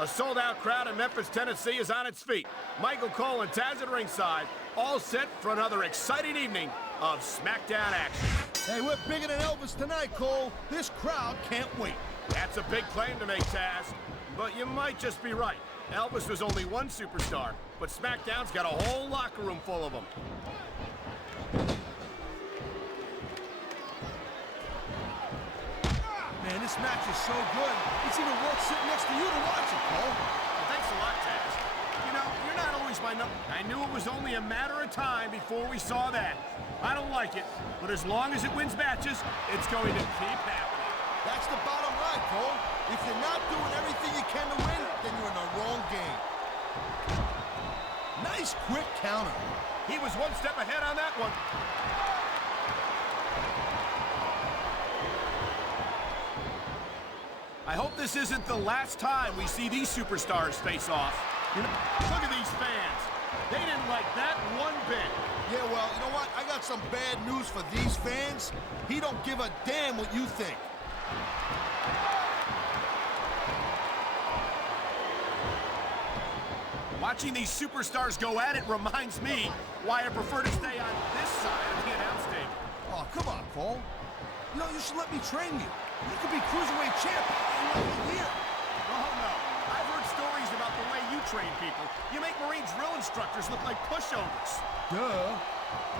A sold-out crowd in Memphis, Tennessee is on its feet. Michael Cole and Taz at ringside, all set for another exciting evening of SmackDown action. Hey, we're bigger than Elvis tonight, Cole. This crowd can't wait. That's a big claim to make, Taz. But you might just be right. Elvis was only one superstar, but SmackDown's got a whole locker room full of them. Man, this match is so good. It's even worth sitting next to you to watch it, Cole. Well, thanks a lot, Taz. You know, you're not always my number. I knew it was only a matter of time before we saw that. I don't like it, but as long as it wins matches, it's going to keep happening. That's the bottom line, Cole. If you're not doing everything you can to win, then you're in the wrong game. Nice quick counter. He was one step ahead on that one. I hope this isn't the last time we see these superstars face off. You know, look at these fans. They didn't like that one bit. Yeah, well, you know what? I got some bad news for these fans. He don't give a damn what you think. Watching these superstars go at it reminds me why I prefer to stay on this side of the announce table. Oh, come on, Cole. You know, you should let me train you. You could be Cruiserweight champ in like a year. Oh, no. I've heard stories about the way you train people. You make Marine drill instructors look like pushovers. Duh.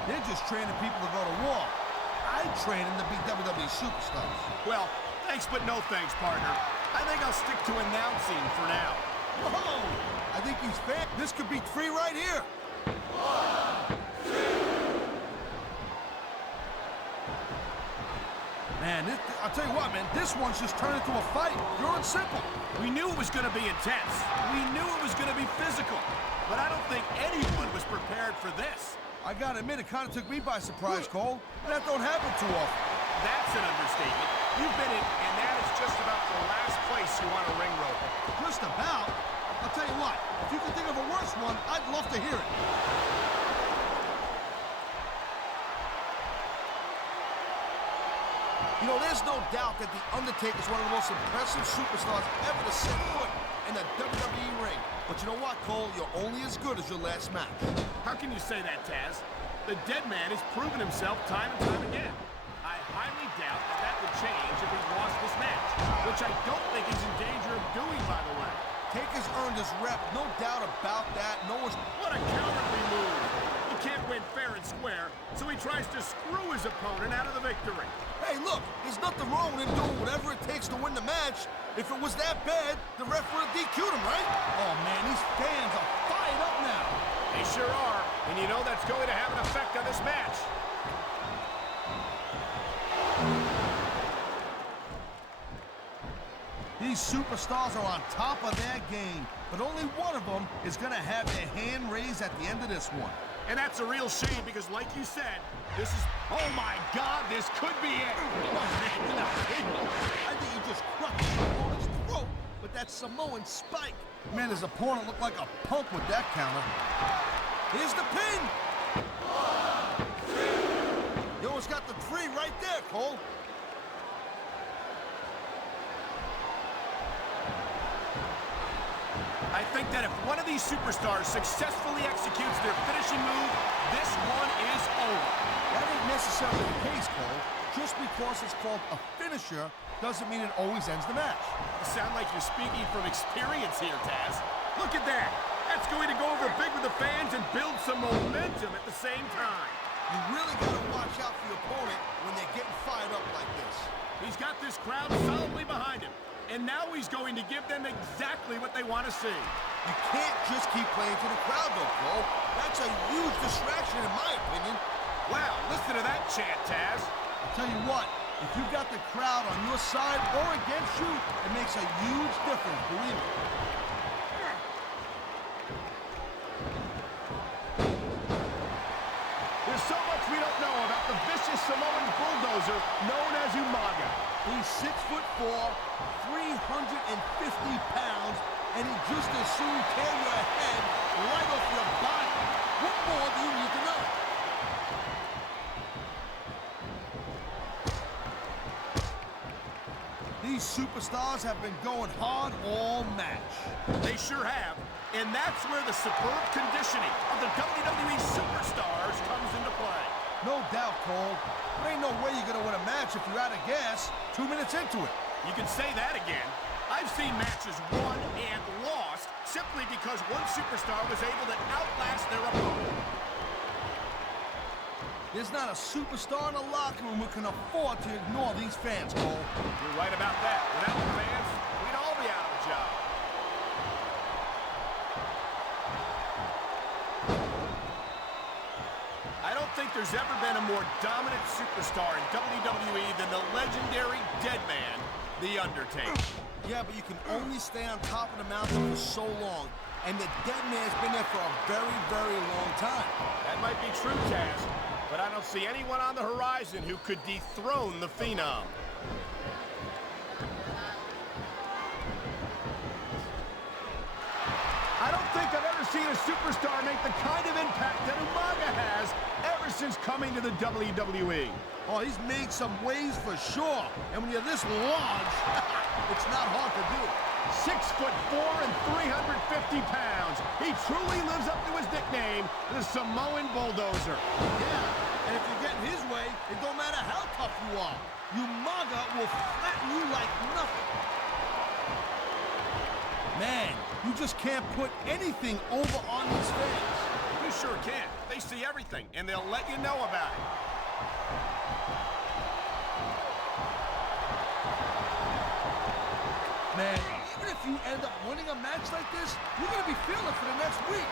They're just training people to go to war. I train them to be WWE superstars. Well, thanks but no thanks, partner. I think I'll stick to announcing for now. Whoa! I think he's fair. This could be 3 right here. 1, 2. Man, I'll tell you what, man, this one's just turned into a fight. Pure and simple. We knew it was going to be intense. We knew it was going to be physical. But I don't think anyone was prepared for this. I gotta admit, it kind of took me by surprise, Cole. That don't happen too often. That's an understatement. You've been in, and that is just about the last place you want a ring rope. Just about? I'll tell you what, if you can think of a worse one, I'd love to hear it. You know, there's no doubt that The Undertaker is one of the most impressive superstars ever to set foot in a WWE ring. But you know what, Cole? You're only as good as your last match. How can you say that, Taz? The dead man has proven himself time and time again. I highly doubt that would change if he lost this match, which I don't think he's in danger of doing, by the way. Taker's earned his rep, no doubt about that. No one's... What a cowardly move. He can't win fair and square, so he tries to screw his opponent out of the victory. Hey, look, there's nothing wrong with him doing whatever it takes to win the match. If it was that bad, the ref would have DQ'd him, right? Oh, man, these fans are fired up now. They sure are, and you know that's going to have an effect on this match. These superstars are on top of their game, but only one of them is going to have their hand raised at the end of this one. And that's a real shame because, like you said, this is... Oh, my God, this could be it. Oh, man, you're not kidding. I think you just crushed his opponent's throat with that Samoan spike. Man, his opponent looked like a punk with that counter. Here's the pin. 1, 2. You almost got the 3 right there, Cole. I think that if one of these superstars successfully executes their finishing move, this one is over. That ain't necessarily the case, Cole. Just because it's called a finisher doesn't mean it always ends the match. You sound like you're speaking from experience here, Taz. Look at that. That's going to go over big with the fans and build some momentum at the same time. You really got to watch out for your opponent when they're getting fired up like this. He's got this crowd solidly behind him. And now he's going to give them exactly what they want to see. You can't just keep playing to the crowd, though, Cole. That's a huge distraction, in my opinion. Wow, listen to that chant, Taz. I'll tell you what, if you got the crowd on your side or against you, it makes a huge difference, believe me. There's so much we don't know about the vicious Samoan bulldozer known as Umaga. He's 6'4", 350 pounds, and he just as soon tear your head right off your body. What more do you need to know? These superstars have been going hard all match. They sure have. And that's where the superb conditioning of the WWE superstars comes into play. No doubt, Cole. There ain't no way you're going to win a match if you're out of gas 2 minutes into it. You can say that again. I've seen matches won and lost simply because one superstar was able to outlast their opponent. There's not a superstar in the locker room who can afford to ignore these fans, Cole. You're right about that. Without the fans, we'd all be out of a job. I don't think there's ever been a more dominant superstar in WWE than the legendary Deadman, The Undertaker. Yeah, but you can only stay on top of the mountain for so long, and the Deadman's been there for a very, very long time. That might be true, Taz, but I don't see anyone on the horizon who could dethrone the Phenom. I don't think I've ever seen a superstar make the kind of impact that Umaga has ever since coming to the WWE. Oh, he's made some waves for sure. And when you're this large, it's not hard to do. 6'4" and 350 pounds. He truly lives up to his nickname, the Samoan Bulldozer. Yeah, and if you get in his way, it don't matter how tough you are. Umaga will flatten you like nothing. Man, you just can't put anything over on these fans. You sure can. They see everything, and they'll let you know about it. Man, even if you end up winning a match like this, you're going to be feeling it for the next week.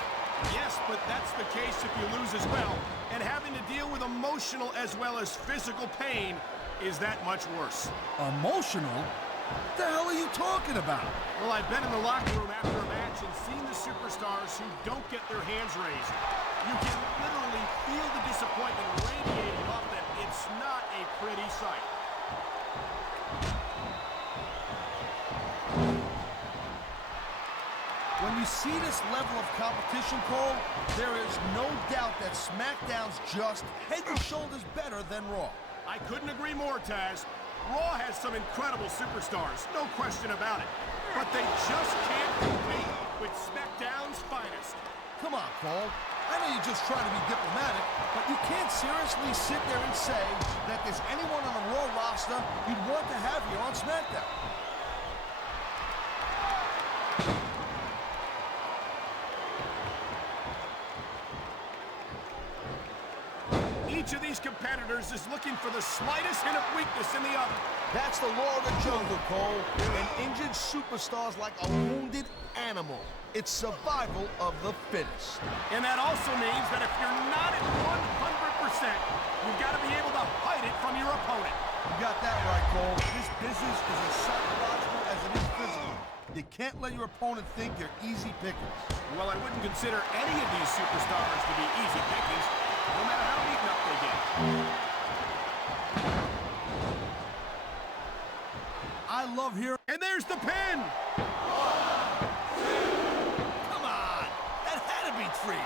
Yes, but that's the case if you lose as well. And having to deal with emotional as well as physical pain is that much worse. Emotional? What the hell are you talking about? Well, I've been in the locker room after a match and seen the superstars who don't get their hands raised. You can literally feel the disappointment radiating off them. It's not a pretty sight. When you see this level of competition, Cole, there is no doubt that SmackDown's just head and shoulders better than Raw. I couldn't agree more, Taz. Raw has some incredible superstars, no question about it. But they just can't compete with SmackDown's finest. Come on, Cole. I know you're just trying to be diplomatic, but you can't seriously sit there and say that there's anyone on the Raw roster you'd want to have here on SmackDown. Each of these competitors is looking for the slightest hint of weakness in the other. That's the law of the jungle, Cole. An injured superstar's like a wounded animal. It's survival of the fittest. And that also means that if you're not at 100%, you've got to be able to hide it from your opponent. You got that right, Cole. This business is as psychological as it is physical. You can't let your opponent think you're easy pickings. Well, I wouldn't consider any of these superstars to be easy pickings, no matter how beaten up they get. I love hearing... And there's the pin! Come on! That had to be 3.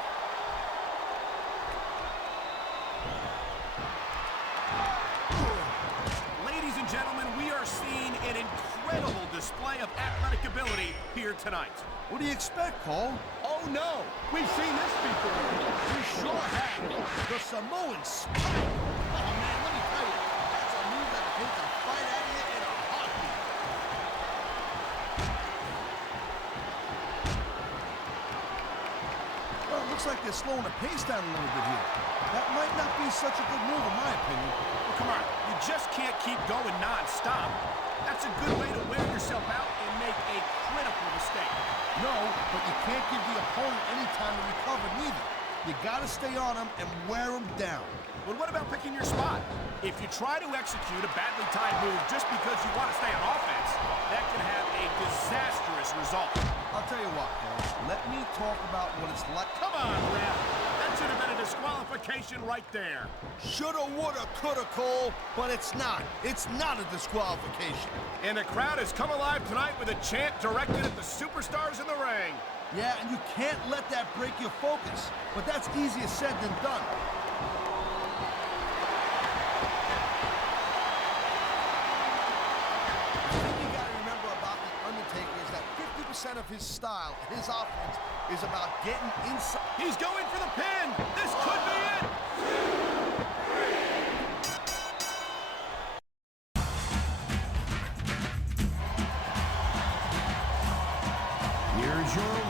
Ladies and gentlemen, we are seeing an incredible display of athletic ability here tonight. What do you expect, Cole? Oh no! We've seen this before! We sure have. The Samoan Spike. Oh man, let me tell you, that's a move that'll take a fight out of you in a heartbeat. Well, it looks like they're slowing the pace down a little bit here. That might not be such a good move in my opinion. Well, come on, you just can't keep going non-stop. That's a good way to wear yourself out and make a critical mistake. No, but you can't give the opponent any time to recover neither. You gotta stay on him and wear him down. But what about picking your spot? If you try to execute a badly timed move just because you want to stay on offense, that can have a disastrous result. I'll tell you what, Cole. Let me talk about what it's like. Come on, Ref. That should have been a disqualification right there. Shoulda, woulda, coulda, Cole, but it's not. It's not a disqualification. And the crowd has come alive tonight with a chant directed at the superstars in the ring. Yeah, and you can't let that break your focus. But that's easier said than done. I think you 90% of his style, his offense, is about getting inside. He's going for the pin. This could be it. Here's your